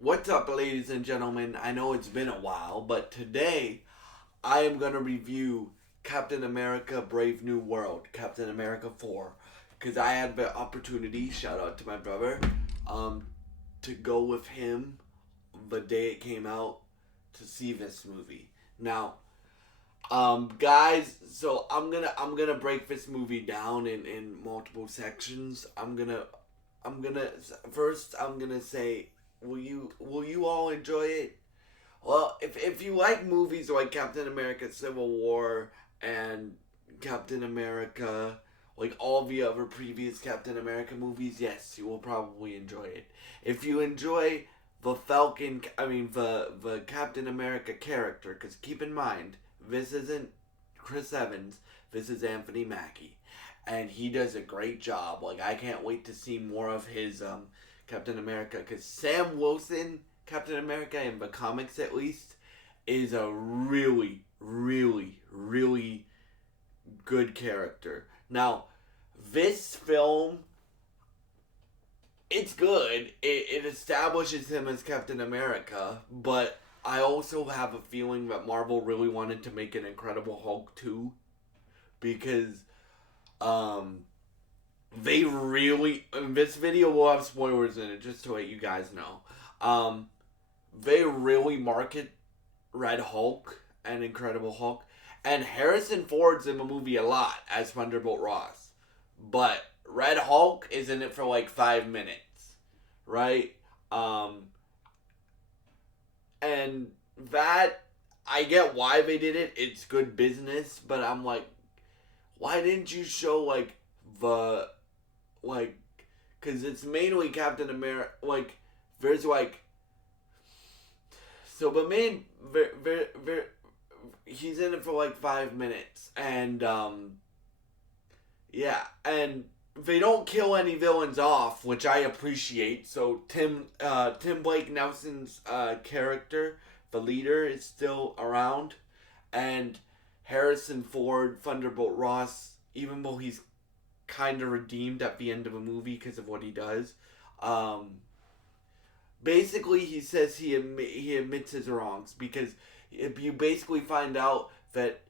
What's up, ladies and gentlemen? I know it's been a while, but today I am going to review Captain America Brave New World, Captain America 4, because I had the opportunity, shout out to my brother, um, to go with him the day it came out to see this movie. Now, guys, so I'm gonna break this movie down in multiple sections. I'm gonna first I'm gonna say, will you all enjoy it? Well, if you like movies like Captain America: Civil War and Captain America, like all the other previous Captain America movies, yes, you will probably enjoy it. If you enjoy the Falcon, I mean the Captain America character, because keep in mind, this isn't Chris Evans, this is Anthony Mackie, and he does a great job. Like I can't wait to see more of his Captain America, because Sam Wilson, Captain America in the comics at least, is a really, really, really good character. Now, this film, it's good. It establishes him as Captain America, but I also have a feeling that Marvel really wanted to make an Incredible Hulk too, because um they really, this video will have spoilers in it just to let you guys know. They really market Red Hulk and Incredible Hulk, and Harrison Ford's in the movie a lot as Thunderbolt Ross, but Red Hulk is in it for like 5 minutes, right? Um, and that, I get why they did it. It's good business, but I'm like, why didn't you show the like, because it's mainly Captain America. Like, there's like, so the main, he's in it for like 5 minutes, and yeah, and they don't kill any villains off, which I appreciate. So Tim Blake Nelson's character, the leader, is still around, and Harrison Ford, Thunderbolt Ross, even though he's kind of redeemed at the end of a movie because of what he does. Um, Basically, he says he admits his wrongs, because if you basically find out that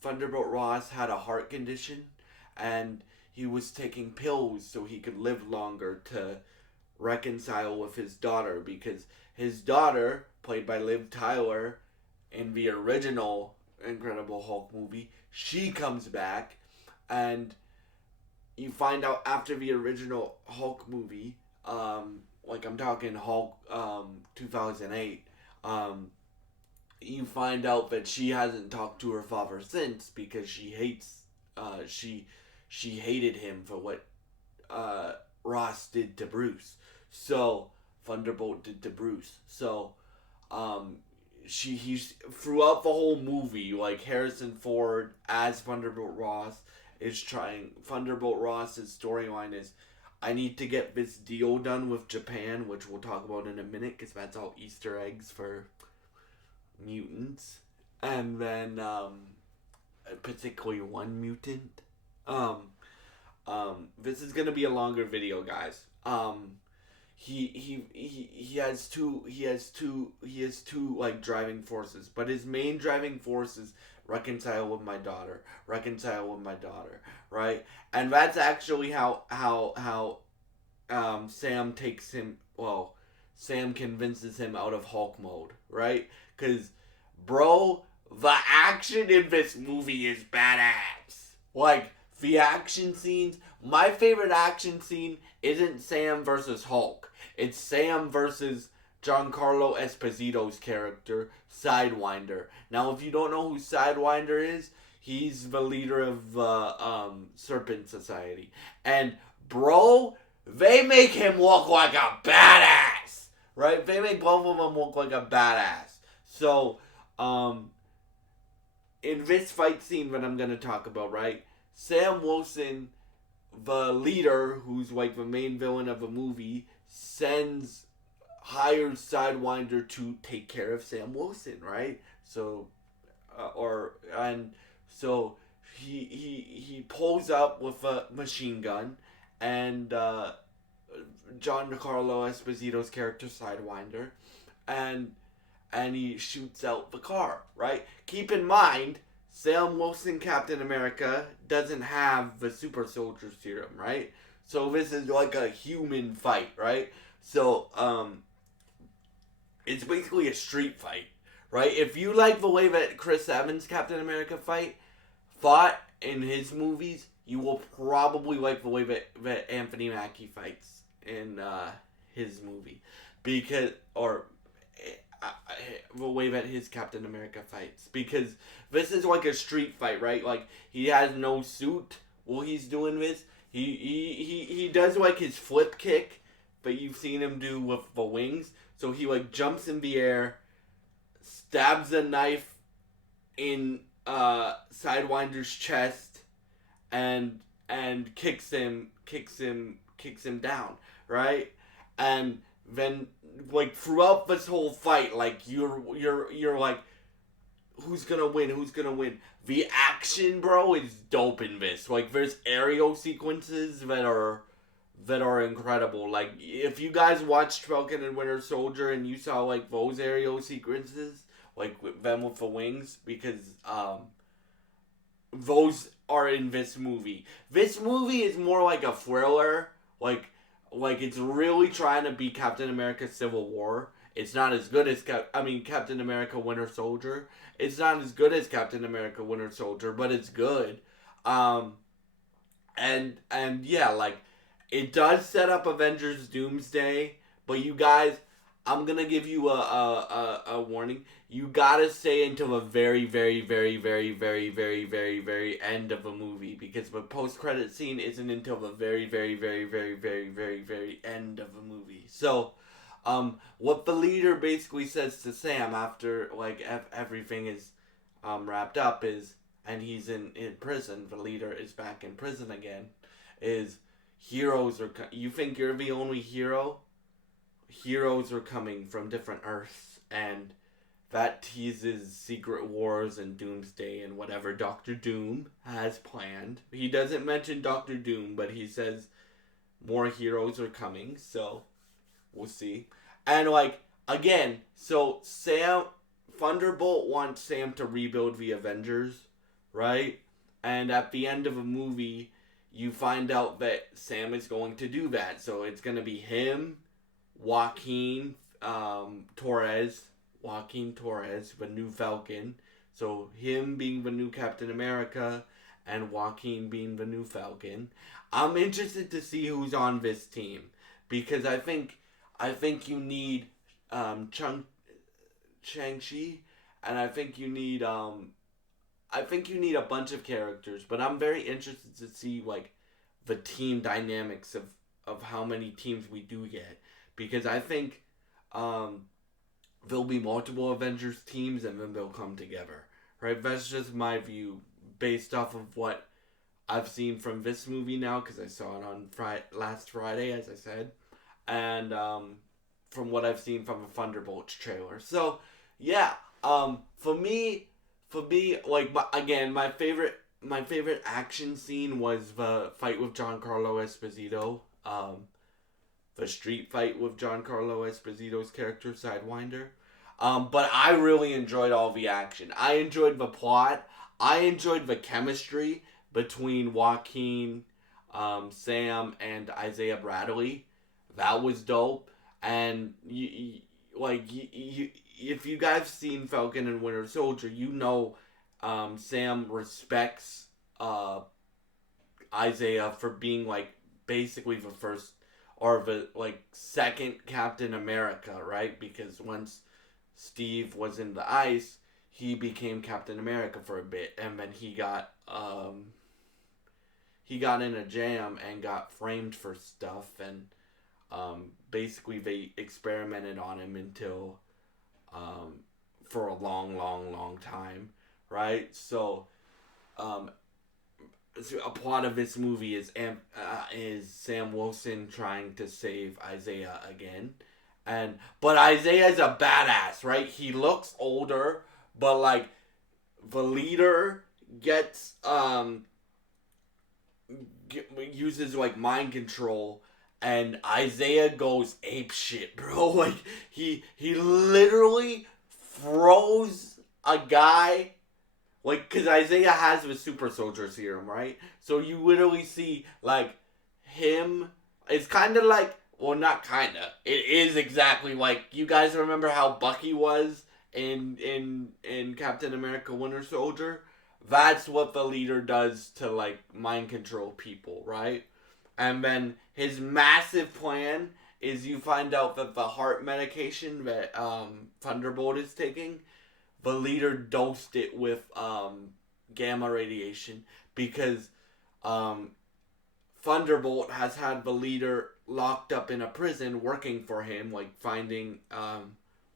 Thunderbolt Ross had a heart condition, and he was taking pills so he could live longer to reconcile with his daughter, because his daughter, played by Liv Tyler in the original Incredible Hulk movie, she comes back, and you find out after the original Hulk movie, like I'm talking Hulk 2008, you find out that she hasn't talked to her father since, because she hates she hated him for what Ross did to Bruce. So Thunderbolt did to Bruce. So um, he's throughout the whole movie, like Harrison Ford as Thunderbolt Ross is trying. Thunderbolt Ross's storyline is, I need to get this deal done with Japan, which we'll talk about in a minute, because that's all Easter eggs for mutants, and then particularly one mutant. Um, this is gonna be a longer video, guys. He has two like driving forces, but his main driving force is reconcile with my daughter, right? And that's actually how Sam takes him. Well, Sam convinces him out of Hulk mode, right? Because, bro, the action in this movie is badass. Like, the action scenes. My favorite action scene isn't Sam versus Hulk. It's Sam versus Giancarlo Esposito's character, Sidewinder. Now, if you don't know who Sidewinder is, he's the leader of the Serpent Society. And, bro, they make him look like a badass, right? They make both of them look like a badass. So, um, in this fight scene that I'm gonna talk about, right? Sam Wilson, the leader, who's like the main villain of the movie, hires Sidewinder to take care of Sam Wilson, right? So, or and so he pulls up with a machine gun, and Giancarlo Esposito's character Sidewinder, and he shoots out the car. Right. Keep in mind, Sam Wilson Captain America doesn't have the super soldier serum. Right. So this is like a human fight. Right. So it's basically a street fight. Right. If you like the way that Chris Evans Captain America fought in his movies, you will probably like the way that Anthony Mackie fights in his movie, because the way that his Captain America fights, because this is like a street fight, right? Like he has no suit while he's doing this. He does like his flip kick, but you've seen him do with the wings. So he like jumps in the air, stabs a knife in Sidewinder's chest, and kicks him down, right? And then like throughout this whole fight, like you're like, who's gonna win? The action, bro, is dope in this. Like there's aerial sequences that are incredible. Like if you guys watched Falcon and Winter Soldier and you saw like those aerial sequences, like them with the wings, because those are in this movie. This movie is more like a thriller, like it's really trying to be Captain America Civil War. It's not as good as Captain America Winter Soldier. It's not as good as Captain America Winter Soldier, but it's good. And yeah, like it does set up Avengers Doomsday, but you guys, I'm gonna give you a warning. You gotta stay until the very, very, very, very, very, very, very, very end of a movie, because the post-credit scene isn't until the very, very, very, very, very, very, very end of a movie. So, what the leader basically says to Sam after like everything is wrapped up is, and he's in prison. The leader is back in prison again. Is heroes are you think you're the only hero? Heroes are coming from different Earths, and that teases Secret Wars and Doomsday and whatever Doctor Doom has planned. He doesn't mention Doctor Doom, but he says more heroes are coming, so we'll see. And like again, so Thunderbolt wants Sam to rebuild the Avengers, right? And at the end of a movie, you find out that Sam is going to do that. So it's going to be him, Joaquin Torres, the new Falcon. So him being the new Captain America and Joaquin being the new Falcon. I'm interested to see who's on this team, because I think you need Shang-Chi, and I think you need a bunch of characters, but I'm very interested to see like the team dynamics of how many teams we do get, because I think there'll be multiple Avengers teams and then they'll come together, right? That's just my view based off of what I've seen from this movie now, because I saw it on last Friday, as I said, and from what I've seen from the Thunderbolts trailer. So yeah, for me, like my favorite action scene was the fight with Giancarlo Esposito, the street fight with Giancarlo Esposito's character Sidewinder. But I really enjoyed all the action. I enjoyed the plot. I enjoyed the chemistry between Joaquin, Sam, and Isaiah Bradley. That was dope. And if you guys seen Falcon and Winter Soldier, you know Sam respects Isaiah for being like basically the first or the like second Captain America, right? Because once Steve was in the ice, he became Captain America for a bit, and then he got in a jam and got framed for stuff, and basically they experimented on him until for a long time, right? So a plot of this movie is Sam Wilson trying to save Isaiah again, but Isaiah's a badass, right? He looks older, but like the leader uses like mind control and Isaiah goes ape shit, bro. Like he literally froze a guy. Like, because Isaiah has the super soldier serum, right? So you literally see, like, him. It's kind of like, well, not kind of. It is exactly like, you guys remember how Bucky was in Captain America Winter Soldier? That's what the leader does to, like, mind control people, right? And then his massive plan is you find out that the heart medication that Thunderbolt is taking, the leader dosed it with gamma radiation because um, Thunderbolt has had the leader locked up in a prison working for him, like finding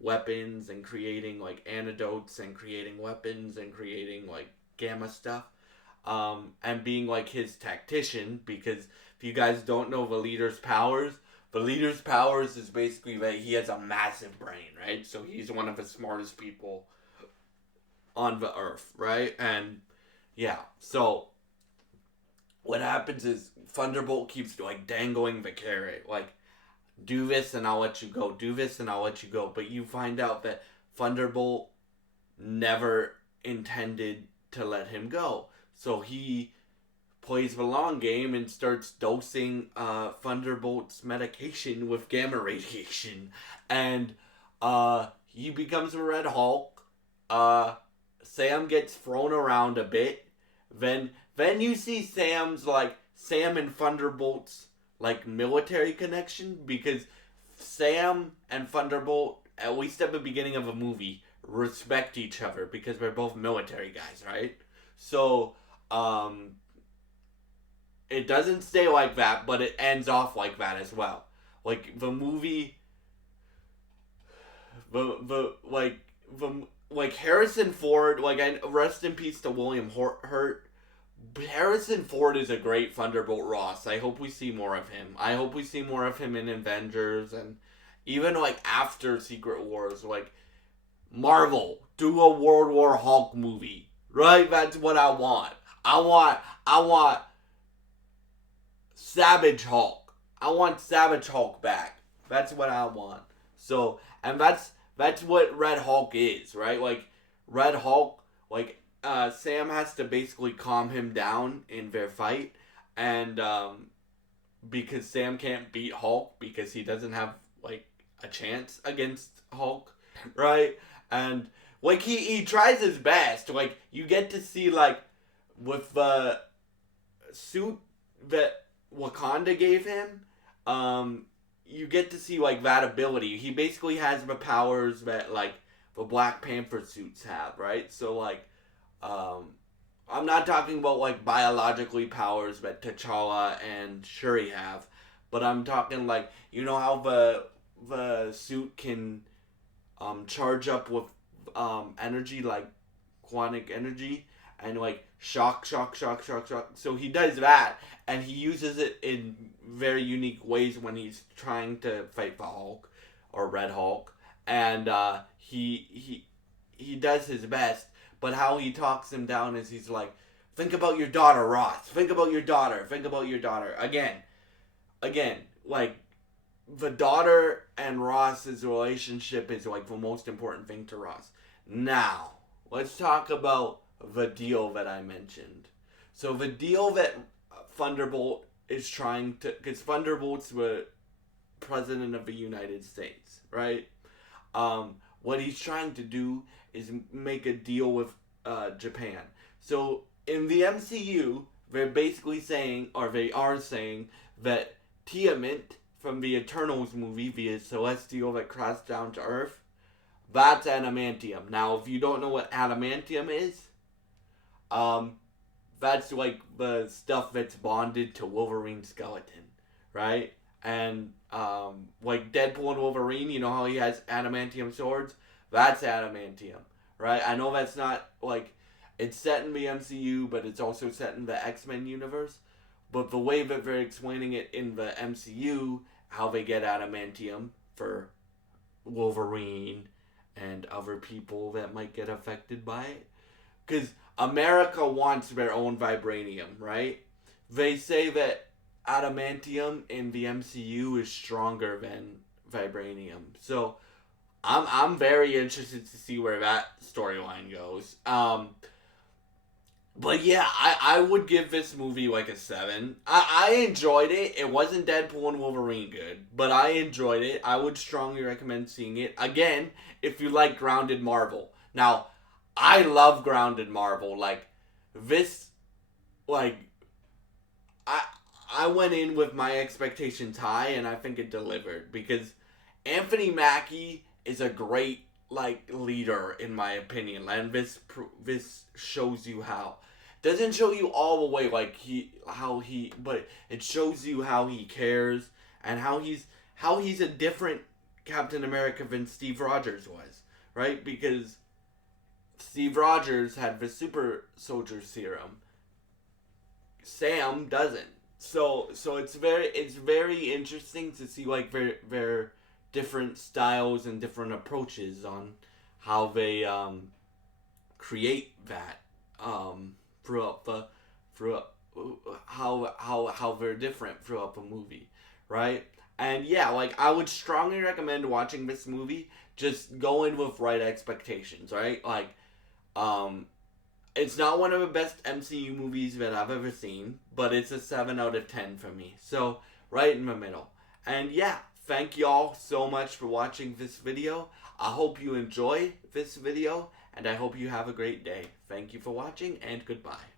weapons and creating like antidotes and creating weapons and creating like gamma stuff, and being like his tactician. Because if you guys don't know the leader's powers is basically that he has a massive brain, right? So he's one of the smartest people on the earth, right? And yeah, so what happens is Thunderbolt keeps like dangling the carrot, like, do this and I'll let you go, do this and I'll let you go. But you find out that Thunderbolt never intended to let him go. So he plays the long game and starts dosing Thunderbolt's medication with gamma radiation. And he becomes a Red Hulk. Sam gets thrown around a bit. Then you see Sam and Thunderbolt's like military connection, because Sam and Thunderbolt, at least at the beginning of a movie, respect each other because they're both military guys, right? So it doesn't stay like that, but it ends off like that as well. Like the movie, like Harrison Ford, like, I rest in peace to William Hurt. Harrison Ford is a great Thunderbolt Ross. I hope we see more of him. I hope we see more of him in Avengers, and even like after Secret Wars. Like, Marvel, do a World War Hulk movie, right? That's what I want. I want Savage Hulk. I want Savage Hulk back. That's what I want. So, and that's what Red Hulk is, right? Like, Red Hulk, like, Sam has to basically calm him down in their fight, and because Sam can't beat Hulk because he doesn't have like a chance against Hulk, right? And like he tries his best. Like, you get to see, like, with the suit that Wakanda gave him, you get to see like that ability. He basically has the powers that like the Black Panther suits have, right? So like, I'm not talking about like biologically powers that T'Challa and Shuri have, but I'm talking like, you know how the suit can charge up with energy, like quantic energy, and like shock. So he does that, and he uses it in very unique ways when he's trying to fight the Hulk or Red Hulk, and he does his best. But how he talks him down is he's like, think about your daughter, Ross. Think about your daughter. Think about your daughter. Again, like, the daughter and Ross's relationship is like the most important thing to Ross. Now, let's talk about the deal that I mentioned. So the deal that Thunderbolt is trying to, because Thunderbolt's the president of the United States, right? What he's trying to do is make a deal with Japan. So in the MCU, they're basically saying, or they are saying, that Tiamat from the Eternals movie, the Celestial that crashed down to Earth, that's adamantium. Now, if you don't know what adamantium is, that's like the stuff that's bonded to Wolverine's skeleton, right? And like Deadpool and Wolverine, you know how he has adamantium swords? That's adamantium, right? I know that's not like, it's set in the MCU, but it's also set in the X-Men universe. But the way that they're explaining it in the MCU, how they get adamantium for Wolverine and other people that might get affected by it. Because America wants their own vibranium, right? They say that adamantium in the MCU is stronger than vibranium. So I'm very interested to see where that storyline goes. But yeah, I would give this movie like a 7. I enjoyed it. It wasn't Deadpool and Wolverine good, but I enjoyed it. I would strongly recommend seeing it. Again, if you like grounded Marvel. Now, I love grounded Marvel. Like, this, like, I, I went in with my expectations high, and I think it delivered. Because Anthony Mackie is a great, like, leader, in my opinion. And this shows you how. Doesn't show you all the way like but it shows you how he cares and how he's a different Captain America than Steve Rogers was, right? Because Steve Rogers had the super soldier serum. Sam doesn't. So it's very interesting to see like their different styles and different approaches on how they create that. Throughout how they're different throughout the movie, right? And yeah, like I would strongly recommend watching this movie. Just go in with right expectations, right? Like, it's not one of the best MCU movies that I've ever seen, but it's a 7 out of 10 for me. So right in the middle. And yeah, thank y'all so much for watching this video. I hope you enjoy this video, and I hope you have a great day. Thank you for watching, and goodbye.